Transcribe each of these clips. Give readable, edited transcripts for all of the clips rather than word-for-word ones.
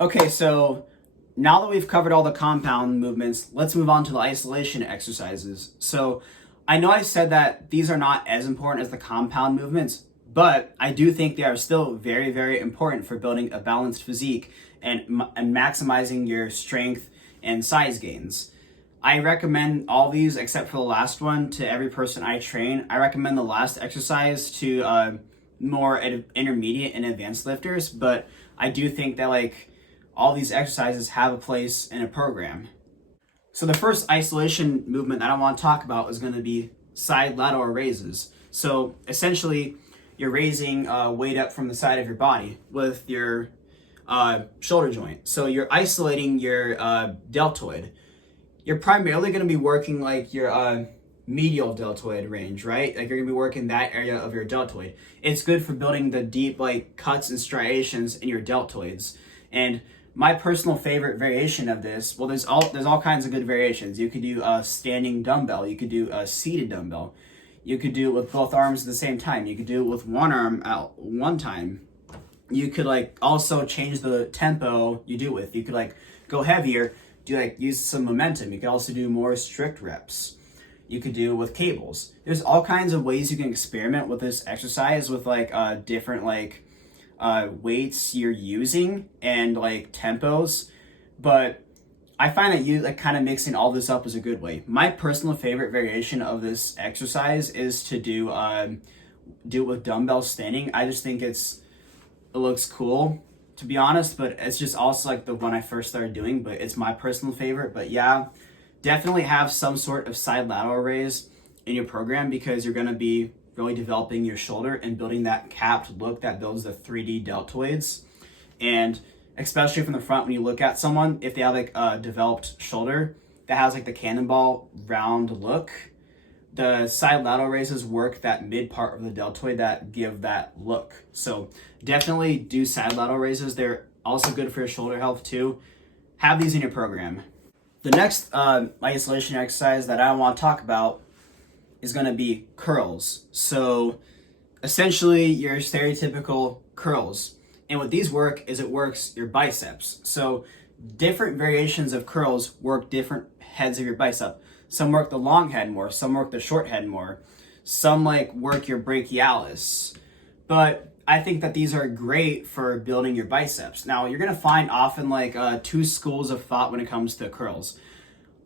Okay, so now that we've covered all the compound movements, let's move on to the isolation exercises. So I know I said that these are not as important as the compound movements, but I do think they are still very, very important for building a balanced physique and maximizing your strength and size gains. I recommend all these except for the last one to every person I train. I recommend the last exercise to more intermediate and advanced lifters, but I do think that all these exercises have a place in a program. So the first isolation movement that I want to talk about is going to be side lateral raises. So essentially, you're raising weight up from the side of your body with your shoulder joint. So you're isolating your deltoid. You're primarily going to be working like your medial deltoid range, right? Like you're going to be working that area of your deltoid. It's good for building the deep cuts and striations in your deltoids. And my personal favorite variation of this, well, there's all kinds of good variations. You could do a standing dumbbell. You could do a seated dumbbell. You could do it with both arms at the same time. You could do it with one arm at one time. You could also change the tempo you do with. You could go heavier, use some momentum. You could also do more strict reps. You could do it with cables. There's all kinds of ways you can experiment with this exercise with different weights you're using and tempos, but I find that you kind of mixing all this up is a good way. My personal favorite variation of this exercise is to do it with dumbbell standing. I just think it looks cool, to be honest, but it's just also the one I first started doing, but it's my personal favorite. But yeah, definitely have some sort of side lateral raise in your program because you're going to be really developing your shoulder and building that capped look that builds the 3D deltoids. And especially from the front, when you look at someone, if they have a developed shoulder that has the cannonball round look, the side lateral raises work that mid part of the deltoid that give that look. So definitely do side lateral raises. They're also good for your shoulder health too. Have these in your program. The next isolation exercise that I want to talk about is going to be curls. So essentially your stereotypical curls. And what these work is it works your biceps. So different variations of curls work different heads of your bicep. Some work the long head more, some work the short head more. Some work your brachialis. But I think that these are great for building your biceps. Now you're going to find often two schools of thought when it comes to curls.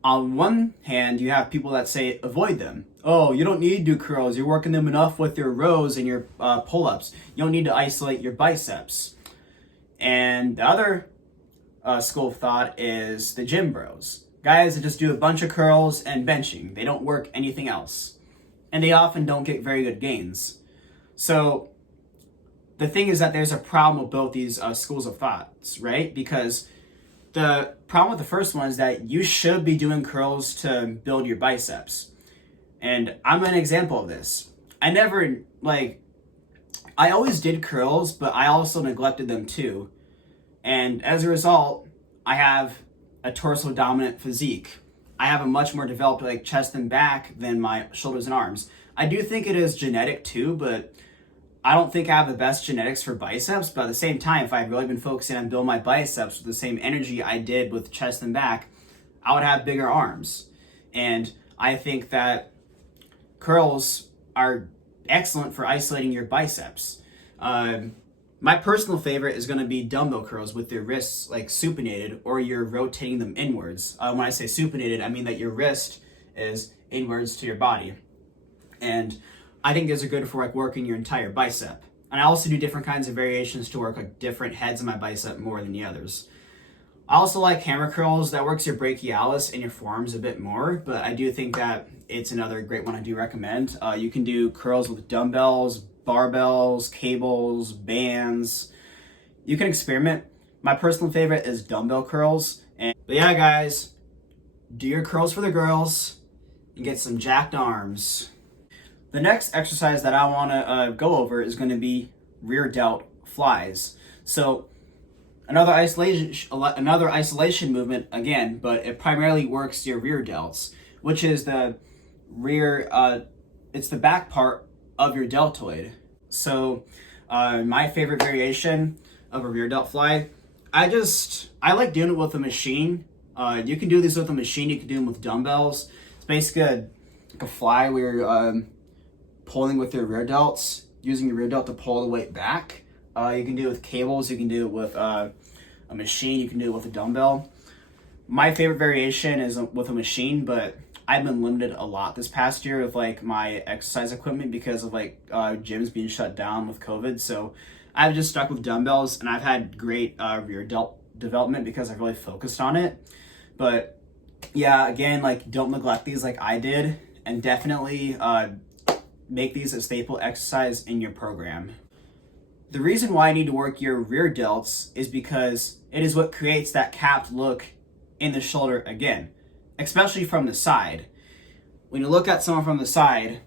On one hand, you have people that say avoid them. Oh, you don't need to do curls. You're working them enough with your rows and your pull-ups. You don't need to isolate your biceps. And the other school of thought is the gym bros. Guys that just do a bunch of curls and benching. They don't work anything else. And they often don't get very good gains. So the thing is that there's a problem with both these schools of thoughts, right? Because the problem with the first one is that you should be doing curls to build your biceps. And I'm an example of this. I always did curls, but I also neglected them too. And as a result, I have a torso dominant physique. I have a much more developed chest and back than my shoulders and arms. I do think it is genetic too, but I don't think I have the best genetics for biceps, but at the same time, if I had really been focusing on building my biceps with the same energy I did with chest and back, I would have bigger arms. And I think that curls are excellent for isolating your biceps. My personal favorite is going to be dumbbell curls with your wrists supinated, or you're rotating them inwards. When I say supinated, I mean that your wrist is inwards to your body. And I think those are good for working your entire bicep. And I also do different kinds of variations to work different heads of my bicep more than the others. I also like hammer curls. That works your brachialis and your forearms a bit more, but I do think that it's another great one I do recommend. You can do curls with dumbbells, barbells, cables, bands. You can experiment. My personal favorite is dumbbell curls. But yeah, guys, do your curls for the girls and get some jacked arms. The next exercise that I want to go over is going to be rear delt flies. So another isolation movement again, but it primarily works your rear delts, which is the rear. It's the back part of your deltoid. So my favorite variation of a rear delt fly, I like doing it with a machine. You can do these with a machine. You can do them with dumbbells. It's basically like a fly where you're pulling with your rear delts, using your rear delt to pull the weight back. You can do it with cables. You can do it with a machine. You can do it with a dumbbell. My favorite variation is with a machine, but I've been limited a lot this past year with like my exercise equipment because of like gyms being shut down with COVID. So I've just stuck with dumbbells, and I've had great rear delt development because I've really focused on it. But yeah, again, like don't neglect these like I did, and definitely make these a staple exercise in your program. The reason why I need to work your rear delts is because it is what creates that capped look in the shoulder again, especially from the side. When you look at someone from the side,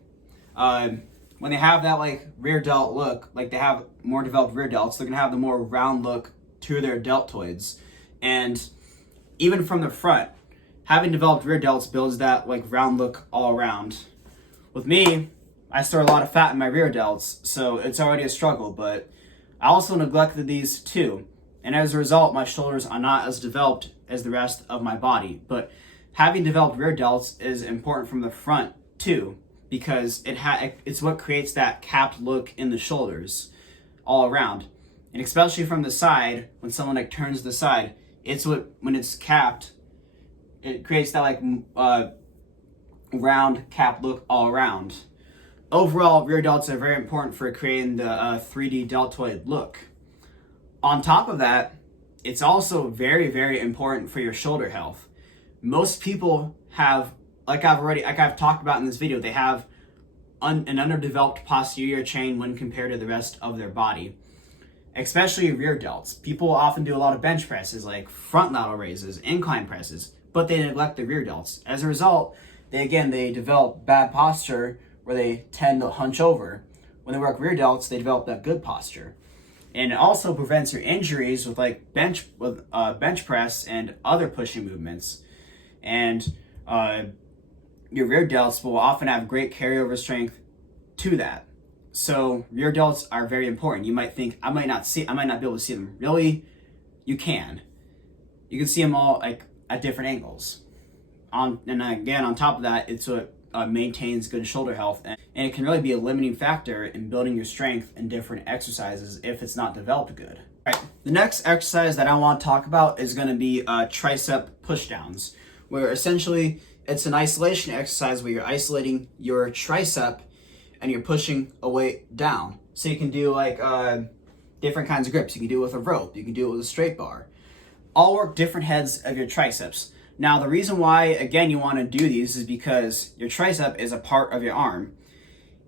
when they have that like rear delt look, like they have more developed rear delts, they're gonna have the more round look to their deltoids. And even from the front, having developed rear delts builds that like round look all around. With me, I store a lot of fat in my rear delts, so it's already a struggle, but I also neglected these too. And as a result, my shoulders are not as developed as the rest of my body. But having developed rear delts is important from the front too, because it's what creates that capped look in the shoulders all around. And especially from the side, when someone like turns to the side, when it's capped, it creates that like round cap look all around. Overall, rear delts are very important for creating the 3D deltoid look. On top of that, it's also very, very important for your shoulder health. Most people have, like I've talked about in this video, they have an underdeveloped posterior chain when compared to the rest of their body, especially rear delts. People often do a lot of bench presses, like front lateral raises, incline presses, but they neglect the rear delts. As a result, they develop bad posture where they tend to hunch over. When they work rear delts, they develop that good posture. And it also prevents your injuries with like bench press and other pushing movements. And your rear delts will often have great carryover strength to that. So rear delts are very important. You might think I might not be able to see them. Really, you can. You can see them all like at different angles. And again, on top of that, it's what maintains good shoulder health, and it can really be a limiting factor in building your strength in different exercises if it's not developed good. All right, the next exercise that I want to talk about is going to be tricep pushdowns, where essentially it's an isolation exercise where you're isolating your tricep and you're pushing a weight down. So you can do like different kinds of grips. You can do it with a rope. You can do it with a straight bar. All work different heads of your triceps. Now, the reason why, again, you want to do these is because your tricep is a part of your arm.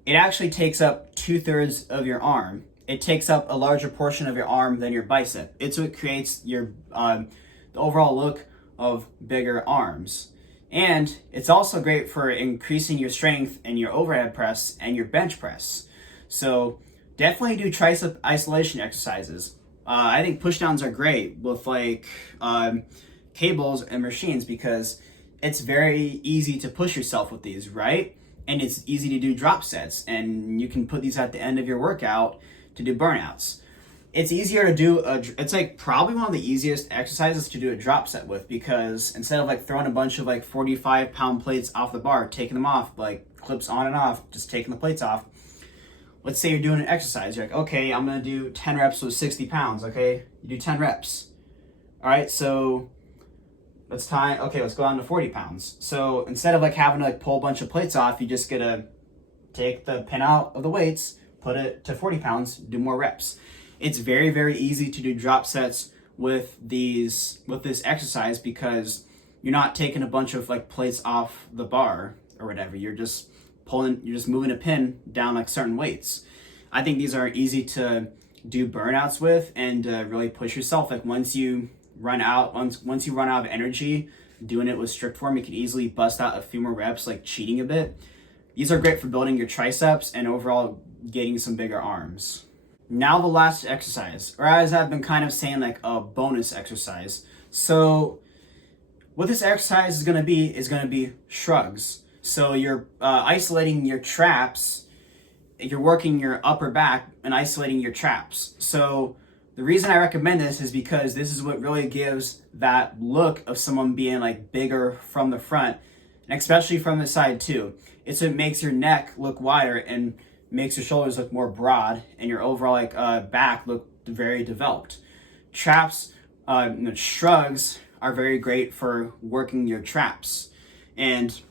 It actually takes up 2/3 of your arm. It takes up a larger portion of your arm than your bicep. It's what creates your the overall look of bigger arms. And it's also great for increasing your strength in your overhead press and your bench press. So definitely do tricep isolation exercises. I think pushdowns are great with like cables and machines because it's very easy to push yourself with these, right? And it's easy to do drop sets, and you can put these at the end of your workout to do burnouts. It's easier to do it's like probably one of the easiest exercises to do a drop set with, because instead of like throwing a bunch of like 45-pound plates off the bar, taking them off, like clips on and off, just taking the plates off. Let's say you're doing an exercise. You're like, okay, I'm gonna do 10 reps with 60 pounds, okay? You do 10 reps. All right, so let's go down to 40 pounds. So instead of like having to like pull a bunch of plates off, you just gotta take the pin out of the weights, put it to 40 pounds, do more reps. It's very, very easy to do drop sets with this exercise because you're not taking a bunch of like plates off the bar or whatever. You're just moving a pin down like certain weights. I think these are easy to do burnouts with and really push yourself. Like once you run out of energy doing it with strict form, you can easily bust out a few more reps, like cheating a bit. These are great for building your triceps and overall getting some bigger arms. Now the last exercise, or as I've been kind of saying, like a bonus exercise. So what this exercise is going to be shrugs. So you're isolating your traps, you're working your upper back and isolating your traps. So The reason I recommend this is because this is what really gives that look of someone being like bigger from the front, and especially from the side too. It's what makes your neck look wider and makes your shoulders look more broad and your overall like back look very developed. Traps, shrugs are very great for working your traps, and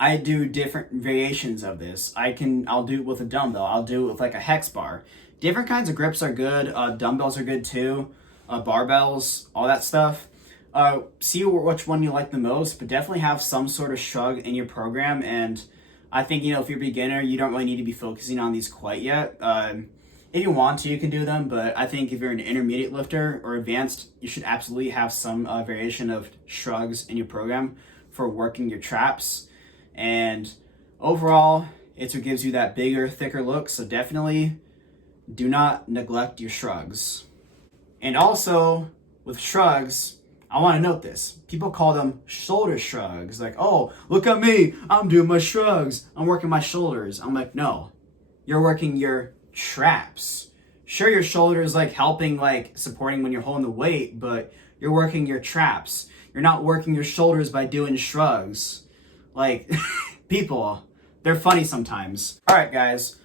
I do different variations of this. I'll do it with a dumbbell. I'll do it with like a hex bar. Different kinds of grips are good. Dumbbells are good too. Barbells, all that stuff. See which one you like the most, but definitely have some sort of shrug in your program. And I think, if you're a beginner, you don't really need to be focusing on these quite yet. If you want to, you can do them, but I think if you're an intermediate lifter or advanced, you should absolutely have some variation of shrugs in your program for working your traps. And overall, it's what gives you that bigger, thicker look. So definitely do not neglect your shrugs. And also with shrugs, I want to note this. People call them shoulder shrugs. Like, oh, look at me. I'm doing my shrugs. I'm working my shoulders. I'm like, no, you're working your traps. Sure, your shoulders like helping, like supporting when you're holding the weight, but you're working your traps. You're not working your shoulders by doing shrugs. Like, people, they're funny sometimes. All right, guys.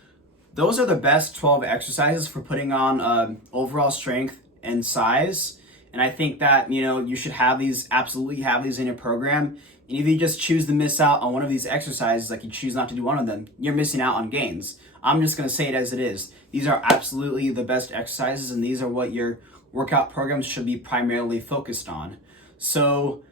Those are the best 12 exercises for putting on overall strength and size. And I think that, you should absolutely have these in your program. And if you just choose to miss out on one of these exercises, like you choose not to do one of them, you're missing out on gains. I'm just going to say it as it is. These are absolutely the best exercises, and these are what your workout programs should be primarily focused on. So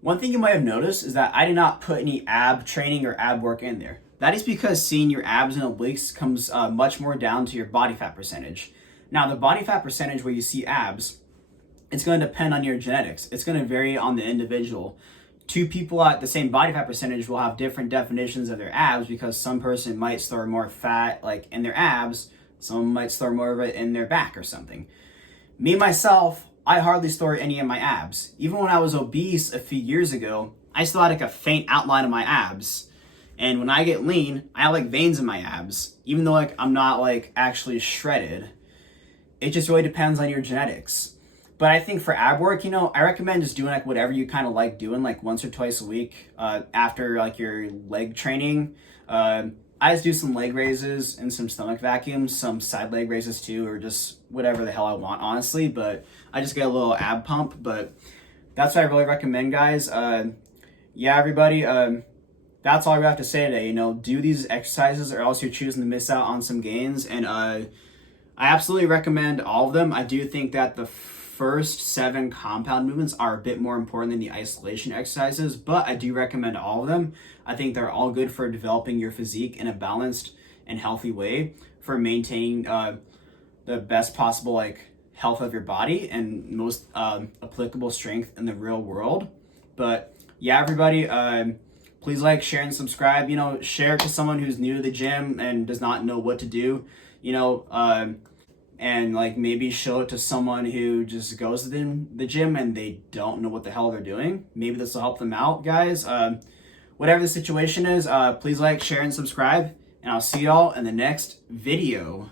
one thing you might have noticed is that I did not put any ab training or ab work in there. That is because seeing your abs and obliques comes much more down to your body fat percentage. Now, the body fat percentage where you see abs, it's going to depend on your genetics. It's going to vary on the individual. Two people at the same body fat percentage will have different definitions of their abs because some person might store more fat like in their abs, some might store more of it in their back or something. Me, myself, I hardly store any in my abs. Even when I was obese a few years ago, I still had like a faint outline of my abs. And when I get lean, I have like veins in my abs, even though like I'm not like actually shredded. It just really depends on your genetics. But I think for ab work, I recommend just doing like whatever you kind of like doing, like once or twice a week after like your leg training. I just do some leg raises and some stomach vacuums, some side leg raises too, or just whatever the hell I want, honestly. But I just get a little ab pump. But that's what I really recommend, guys. Yeah, everybody. That's all we have to say today. Do these exercises or else you're choosing to miss out on some gains. And I absolutely recommend all of them. I do think that the first 7 compound movements are a bit more important than the isolation exercises, but I do recommend all of them. I think they're all good for developing your physique in a balanced and healthy way, for maintaining the best possible health of your body and most applicable strength in the real world. But yeah, everybody, please share, and subscribe. Share it to someone who's new to the gym and does not know what to do. And maybe show it to someone who just goes to the gym and they don't know what the hell they're doing. Maybe this will help them out, guys. Whatever the situation is, please share, and subscribe, and I'll see y'all in the next video.